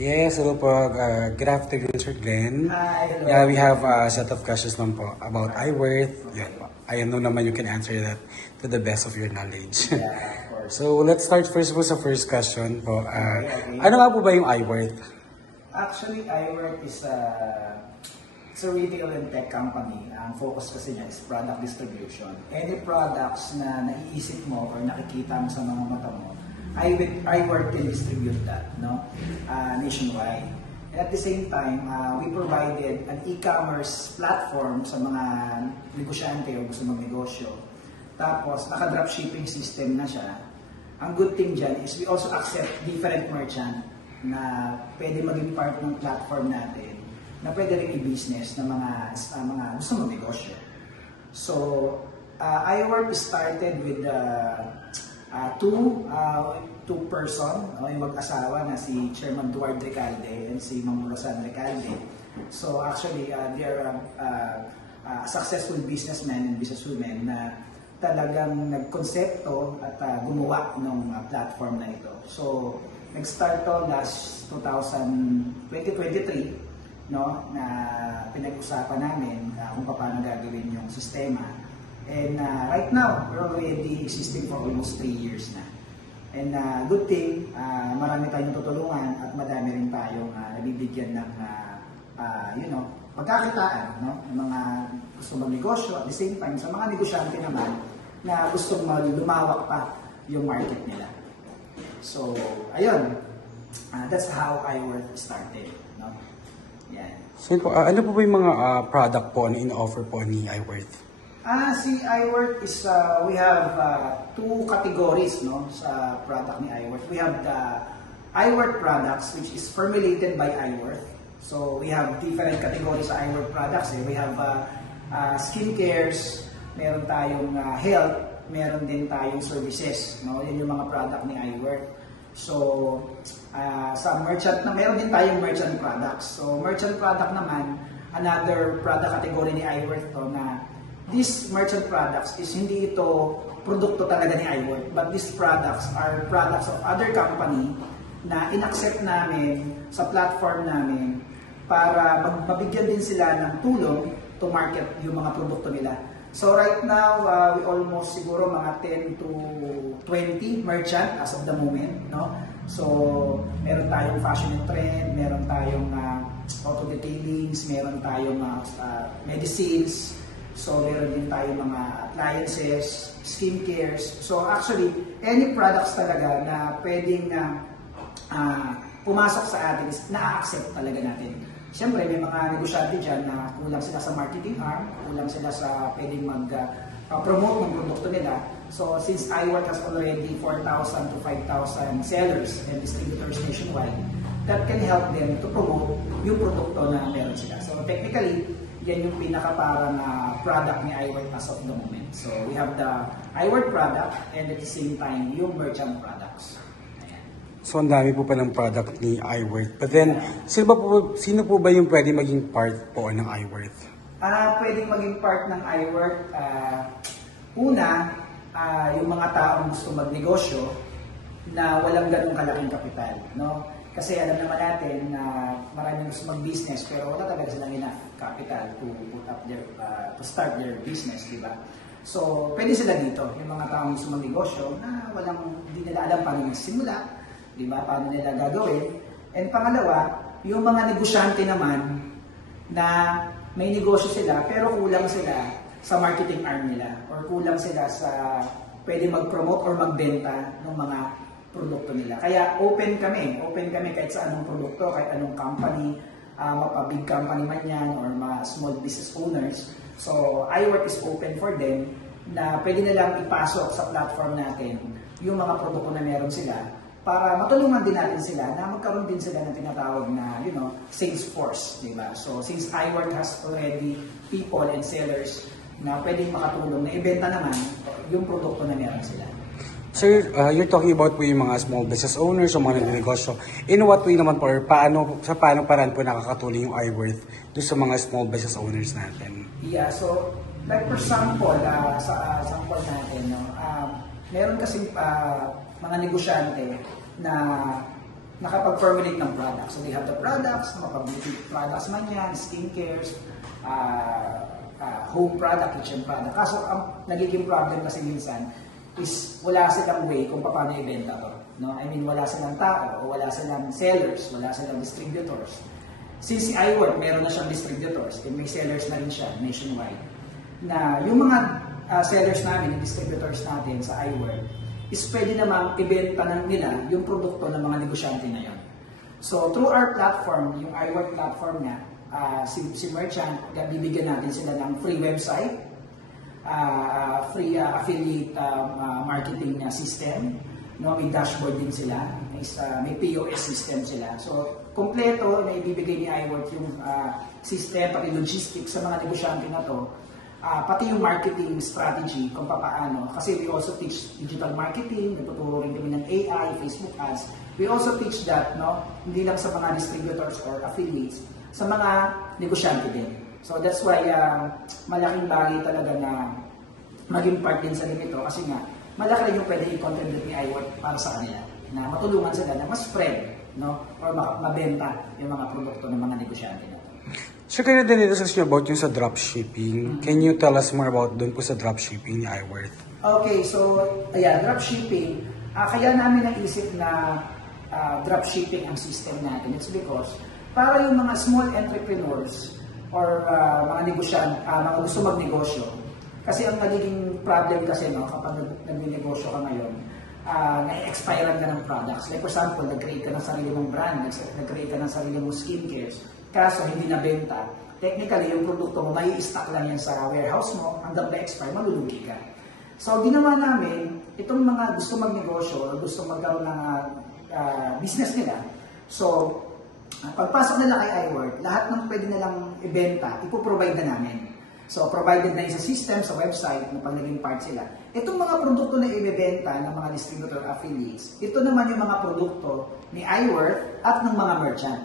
Yes, hello po. Good afternoon, Sir Glenn. Hi, hello. Yeah, we have a set of questions naman po about iWorth. Yan po. I know naman you can answer that to the best of your knowledge. Yeah, of course. So, let's start first po sa first question po. Okay. Ano nga po ba yung iWorth? Actually, iWork is it's a retail and tech company. Ang focus kasi niya is product distribution. Any products na naiisip mo or nakikita mo sa mga mata mo, iWork can distribute that, no? Nationwide. And at the same time, we provided an e-commerce platform sa mga negosyante o gusto magnegosyo. Tapos, naka-dropshipping system na siya. Ang good thing dyan is we also accept different merchant na pwede maging part ng platform natin na pwede rin i-business ng mga gusto magnegosyo. So, iWork started with two person, yung mag-asawa na si Chairman Duarte Recalde and si Ma'am Rosan Recalde. So actually, they are successful businessmen and businesswomen na talagang nagkonsepto at gumawa ng platform na ito. So, nag-start to last 2023, no, na pinag-usapan namin kung paano gagawin yung sistema. And right now, we're already existing for almost 3 years na. And good thing, marami tayong tutulungan at madami rin tayong nabibigyan ng pagkakitaan, no? Ng mga gusto magnegosyo, at the same time, sa mga negosyante naman na gustong lumawak pa yung market nila. So, ayun, that's how iWork started, no? Yan. So, ano po ba yung mga product po na in-offer po ni iWorth? Si iWork is, we have two categories, no, sa product ni iWork. We have the iWork products, which is formulated by iWork. So we have different categories sa iWork products. We have skincare, meron tayong health, meron din tayong services, no. Yan yung mga product ni iWork. So sa merchant na meron din tayong merchant products. So merchant product naman, another product category ni iWork to na these merchant products is hindi ito produkto talaga ni iWork, but these products are products of other company na in-accept namin sa platform namin para mabigyan din sila ng tulong to market yung mga produkto nila. So right now, we almost siguro mga 10 to 20 merchant as of the moment, no? So meron tayong fashion and trend, meron tayong auto detailings, meron tayong medicines. So, meron din tayo mga appliances, skincares. So, actually, any products talaga na pwedeng pumasok sa atin is na-accept talaga natin. Siyempre, may mga negosyante dyan na kulang sila sa marketing arm, kulang sila sa pwedeng mag-promote ng produkto nila. So, since iWork has already 4,000 to 5,000 sellers and distributors nationwide, that can help them to promote yung produkto na meron sila. So, technically, yan yung pinaka-parang product ni iWork as of the moment. So, we have the iWork product and at the same time, yung merchant products. Ayan. So, ang dami po palang product ni iWorth. But then, sino po ba yung pwede maging part po ng iWorth? Pwedeng maging part ng iWork. Una, yung mga taong gusto magnegosyo na walang ganung kalaking kapital, no? Kasi alam naman natin na maraming gusto mag-business pero wala talaga silang enough capital to put up their, to start their business, di ba? So, pwede sila dito, yung mga taong gusto mag-negosyo na hindi nila alam paano magsimula, di ba? Paano nila gagawin. And pangalawa, yung mga negosyante naman na may negosyo sila pero kulang sila sa marketing arm nila or kulang sila sa pwede mag-promote or magbenta ng mga produkto nila. Kaya open kami kahit sa anong produkto, kahit anong company, mapa-big company man yan or small business owners. So, iWork is open for them na pwede nilang ipasok sa platform natin yung mga produkto na meron sila para matulungan din natin sila na magkaroon din sila ng tinatawag na, sales force, di ba? So, since iWork has already people and sellers na pwedeng makatulong na ibenta naman yung produkto na meron sila. Sir, you're talking about po yung mga small business owners o mga nagnegosyo. In what way naman po, or paano paraan po nakakatulong yung iWorth doon sa mga small business owners natin? Yeah, so like for example, sa sample natin, no, meron kasi mga negosyante na nakapag-formulate ng products. So they have the products, mga products man yan, skincares, home product, kitchen product. Kaso ang nagiging problem kasi minsan is wala silang way kung paano ibenta to. No? I mean, wala silang tao, o wala silang sellers, wala silang distributors. Since si iWork, meron na siyang distributors, and may sellers na rin siya nationwide. Na yung mga sellers namin, yung distributors natin sa iWork, is pwede namang ibenta nila yung produkto ng mga negosyante na yun. So, through our platform, yung iWork platform nga, si merchant, bibigyan natin sila ng free website, free affiliate marketing system, no? May dashboard din sila, may POS system sila. So, kompleto na ibibigay ni iWork yung system, pati logistics sa mga negosyante na to, pati yung marketing strategy kung paano. Kasi we also teach digital marketing, nagtuturo rin kami ng AI, Facebook ads. We also teach that, no? Hindi lang sa mga distributors or affiliates, sa mga negosyante din. So that's why malaking bagay talaga na maging part din sa ganito kasi nga malaki rin yung pwede i-contribute ni iWork para sa kanila na matulungan sila na mas spread, no? Or mabenta yung mga produkto ng mga negosyante na. So, kaya din discuss nyo about yung sa dropshipping. Can you tell us more about doon po sa dropshipping ni iWork? Okay, so, ayan, dropshipping. Kaya namin naisip na dropshipping ang system natin. It's because para yung mga small entrepreneurs or mga negosyante, mga gusto magnegosyo. Kasi ang nagiging problem kasi, no, kapag nagnegosyo ka ngayon, na-expirean ka ng products. Like for example, nag-create ka ng sarili mong brand, nag-create ka ng sarili mong skincare, kaso hindi nabenta. Technically, yung produkto mo, may stock lang yan sa warehouse mo, hanggang na-expire, malulugi ka. So, ginawa namin, itong mga gusto magnegosyo, or gusto magkaroon ng business nila, so, pagpasok nila kay iWork, lahat ng pwede nilang ibenta, ipoprovide na namin. So, provided na yung sa system, sa website, na pag naging part sila. Itong mga produkto na ibebenta ng mga distributor affiliates, ito naman yung mga produkto ni iWork at ng mga merchant.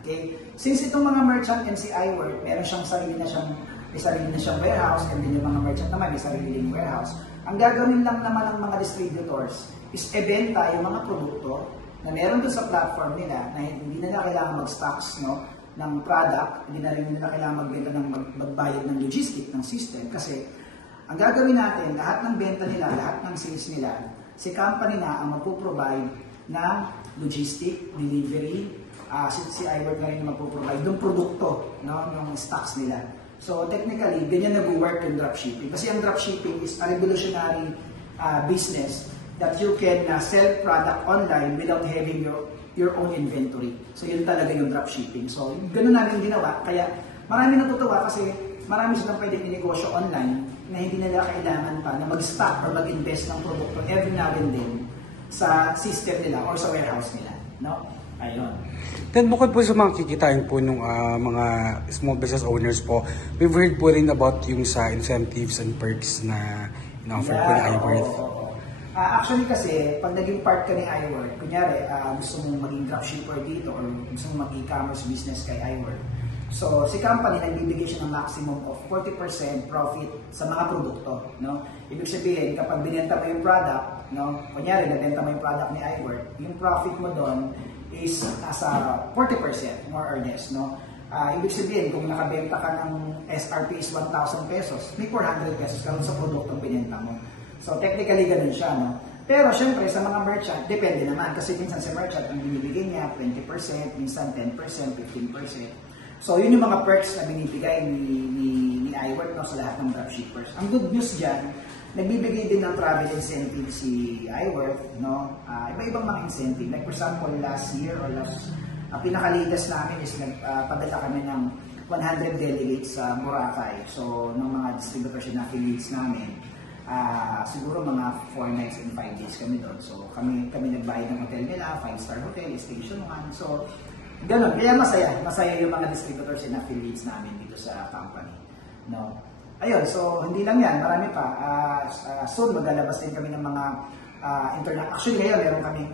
Okay? Since itong mga merchant and si iWork, meron siyang may sarili na siyang warehouse, and then yung mga merchant naman may sariling warehouse. Ang gagawin lang naman ng mga distributors is ibenta yung mga produkto na meron doon sa platform nila na hindi nila kailangan mag-stocks, no, ng product, hindi na rin nila kailangan magbenta ng magbayad ng logistic, ng system. Kasi ang gagawin natin, lahat ng benta nila, lahat ng sales nila, si company na ang magpo-provide ng logistic, delivery, si iWork na rin yung magpo-provide ng produkto, no, ng stocks nila. So technically, ganyan nag-work yung dropshipping. Kasi ang dropshipping is a revolutionary business that you can sell product online without having your own inventory. So yun talaga yung dropshipping. So ganun namin ginawa. Kaya marami natutuwa kasi marami silang pwedeng inegosyo online na hindi nila kailangan pa na mag-stock or mag-invest ng produkto every now and then sa system nila or sa warehouse nila. No? Ayun. Then bukod po sa mga kikitain po ng mga small business owners po, we've heard po rin about yung sa incentives and perks na in-offer po ni iWork. Actually kasi, pag naging part ka ni iWork, kunyari gusto mong maging dropshipper dito or gusto mong mag-e-commerce business kay iWork. So, si company nagbibigay siya ng maximum of 40% profit sa mga produkto. No? Ibig sabihin, kapag binenta mo yung product, no? Kunyari, nabenta mo yung product ni iWork, yung profit mo doon is nasa 40%, more or less. No? Ibig sabihin, kung nakabenta ka ng SRP is 1,000 pesos, may 400 pesos ka sa produktong binenta mo. So technically ganun siya, no? Pero syempre sa mga merchant, depende naman kasi minsan sa merchant ang binibigay niya 20%, minsan 10%, 15%. So yun yung mga perks na binibigay ni iWork, no, sa lahat ng dropshippers. Ang good news diyan, nagbibigay din ng travel incentive si iWork, no? Iba-ibang mga incentive. Like for example, last year or pinaka-latest namin is nagpadala kami ng 100 delegates sa Boracay. So ng mga distributors and affiliates namin. Siguro mga 4 nights and 5 days kami doon. So kami nagbayad ng hotel nila, 5-star hotel, station 1. So ganun, kaya masaya yung mga distributors and affiliates namin dito sa company, no? Ayun, so hindi lang yan, marami pa. Soon maglalabas din kami ng mga actually ngayon meron kaming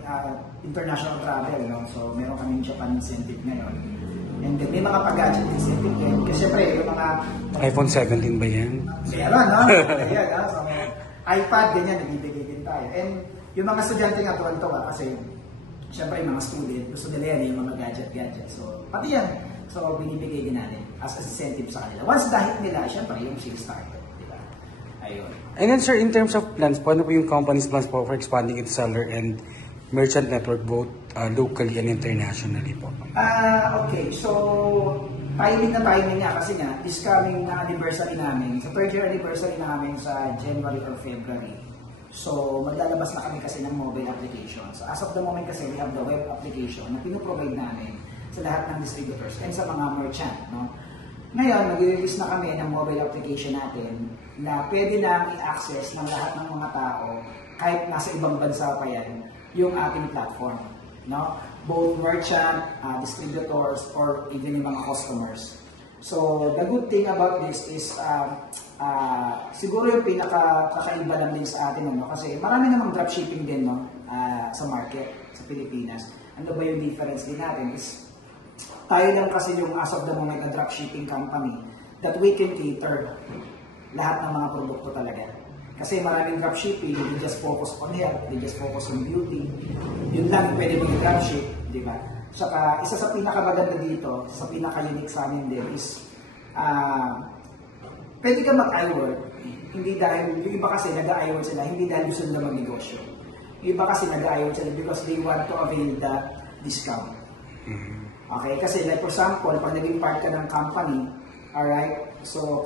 international travel, no? So meron kaming Japan incentive ngayon. And then may mga pag-gadget incentive din. Kasi syempre yung mga iPhone 17 ba yan? meron, no? Ayan, no? So, iPad, ganyan, nabibigay din tayo. And yung mga estudyante nga tuwan-tuwa kasi Siyempre yung mga student, gusto nila yan yung mga gadget. So, pati yan. So, binibigay din natin as incentive sa kanila. Once dahil nila, siyempre yung sales started. Diba? Ayun. And then sir, in terms of plans po, ano po yung company's plans po for expanding its seller and merchant network both locally and internationally po? Okay. So, timing nga kasi nga, this coming anniversary namin, sa third year anniversary namin sa January or February. So, maglalabas na kami kasi ng mobile applications. As of the moment kasi, we have the web application na pinoprovide namin sa lahat ng distributors and sa mga merchant. No? Ngayon, mag-release na kami ng mobile application natin na pwede na i-access ng lahat ng mga tao kahit nasa ibang bansa pa yan, yung ating platform. No? Both merchant, distributors, or even yung mga customers. So, the good thing about this is, siguro yung pinaka-kakaiba lang din sa atin, no? Kasi marami namang dropshipping din, no? Sa market, sa Pilipinas. Ano ba yung difference din natin is, tayo lang kasi yung as of the moment na dropshipping company that we can cater lahat ng mga produkto talaga. Kasi maraming dropshipping, they just focus on health, they just focus on beauty. Yun lang pwede mong dropship, di ba? Saka isa sa pinakamaganda dito, sa pinaka-unique sa amin din is, pwede ka mag-iWork, hindi dahil, yung iba kasi nag-iWork sila, hindi dahil gusto nila mag-negosyo. Yung iba kasi nag-iWork sila because they want to avail the discount. Okay, kasi like for example, pag naging part ka ng company, alright, so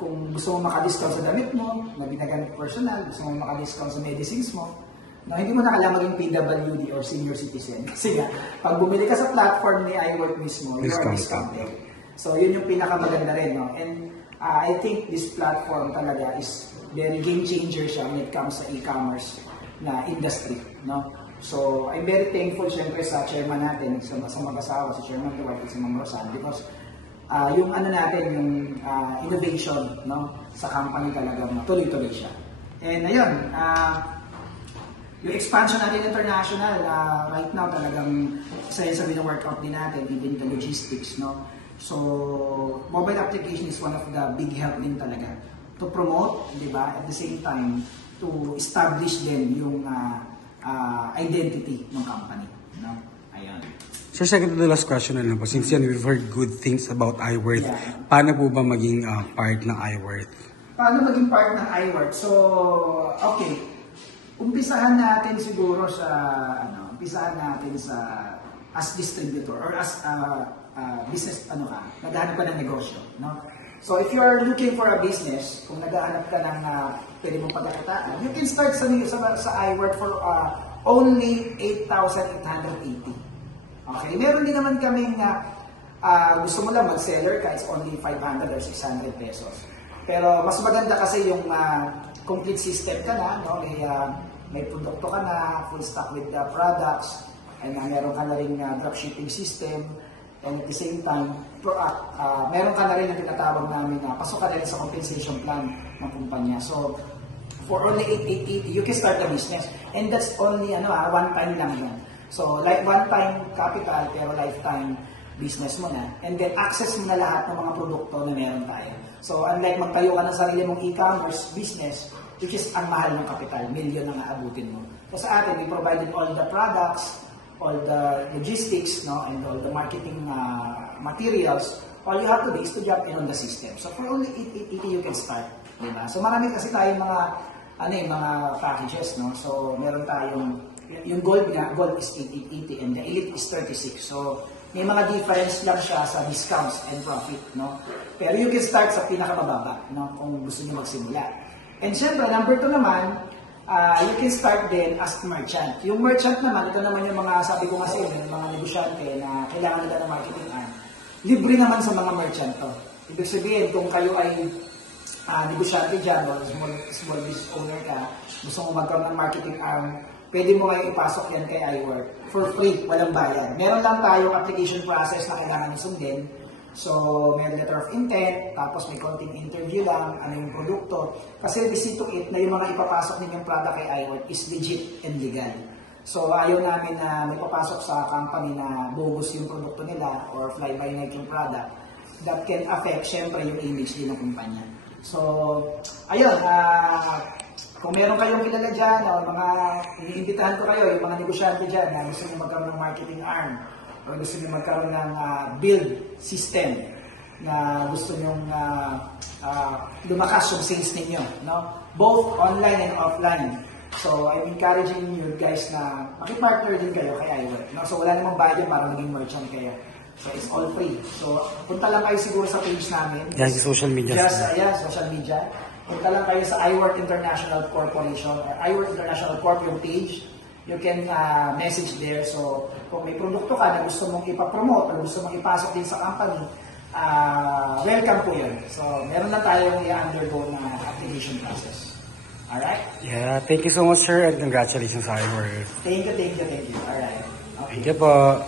kung gusto mo maka-discount sa damit mo, na ginagamit personal, gusto mo maka-discount sa medicines mo, no, hindi mo na kailangan maging PWD or senior citizen. Kasi nga, pag bumili ka sa platform ni iWork mismo, you are discounted. So, yun yung pinakamaganda rin. No? And I think this platform talaga is very game changer siya when it comes sa e-commerce na industry. No? So, I'm very thankful syempre sa chairman natin, sa mag-asawa, si Chairman Duarte, si Ma'am Rosan, because yung ano natin, yung innovation, no, sa company talaga tuloy-tuloy siya. And ayun, yung expansion natin international, right now talagang isa yun sa workout din natin, even the logistics, no. So, mobile application is one of the big help din talaga to promote, di ba, at the same time, to establish din yung identity ng company, no. Ayun. Sir, second to the last question na lang po. Since yan, we've heard good things about iWorth. Yeah. Paano po ba maging part ng iWorth? Paano maging part ng iWork? So, okay. Umpisahan natin siguro sa, as distributor or as business, naghahanap ka ng negosyo, no? So, if you are looking for a business, kung naghahanap ka ng pwede mong pagkakitaan, you can start sa iWork for only 8,880. Okay? Meron din naman kaming gusto mo lang mag-seller ka, it's only 500 or 600 pesos. Pero mas maganda kasi yung complete system ka na, no? May produkto ka na, full stock with the products, and meron ka na rin dropshipping system, and at the same time, meron ka na rin ang tinatawag namin na pasok ka na rin sa compensation plan ng kumpanya. So, for only 8,880, you can start a business. And that's only one time lang yan. So, like one-time capital, pero lifetime business mo na. And then, access mo na lahat ng mga produkto na meron tayo. So, unlike magtayo ka ng sarili mong e-commerce business, which is ang mahal ng kapital, million ang aabutin mo. So, sa atin, we provided all the products, all the logistics, no, and all the marketing materials. All you have to do is to jump in on the system. So, for only 8,880, you can start. Diba? So, marami kasi tayong mga packages, no? So, meron tayong, yung gold is 8,880 and the elite is 36. So, may mga difference lang siya sa discounts and profit, no? Pero you can start sa pinakamababa, no? Kung gusto niyo magsimula. And syempre, number 2 naman, you can start din as merchant. Yung merchant naman, ito naman yung mga, sabi ko nga sa inyo, yung mga negosyante na kailangan nila ng marketing arm. Libre naman sa mga merchant to. Ibig sabihin, kung kayo ay negosyante dyan, o small business owner ka, gusto mo magkaroon ng marketing arm, pwede mo ngayon ipasok yan kay iWork for free, walang bayad. Meron lang tayong application process na kailangan sundin. So, may letter of intent, tapos may konting interview lang, ano yung produkto. Kasi we see to it na yung mga ipapasok ninyong product kay iWork is legit and legal. So, ayaw namin na may papasok sa company na bogus yung produkto nila or fly-by-night yung product that can affect, syempre, yung image din ng kumpanya. So, ayun, Kung meron kayong kilala dyan, o mga iniimbitahan ko kayo, yung mga negosyante dyan na gusto nyo magkaroon ng marketing arm, o gusto nyo magkaroon ng build system, na gusto nyo lumakas yung sales ninyo, no? Both online and offline. So, I'm encouraging you guys na makipartner din kayo kay iWork, no? So, wala namang budget para maging merchant kayo. So, it's all free. So, punta lang kayo siguro sa page namin. Yan, sa social media. Social media. Punta lang kayo sa iWork International Corporation, or iWork International Corp, yung page. You can message there. So, kung may produkto ka na gusto mong ipapromote or gusto mong ipasok din sa company, welcome po yun. So, meron na tayong i-undergo na application process. Alright? Yeah, thank you so much, sir, and congratulations sa iWork. Thank you. Alright. Okay. Thank you po.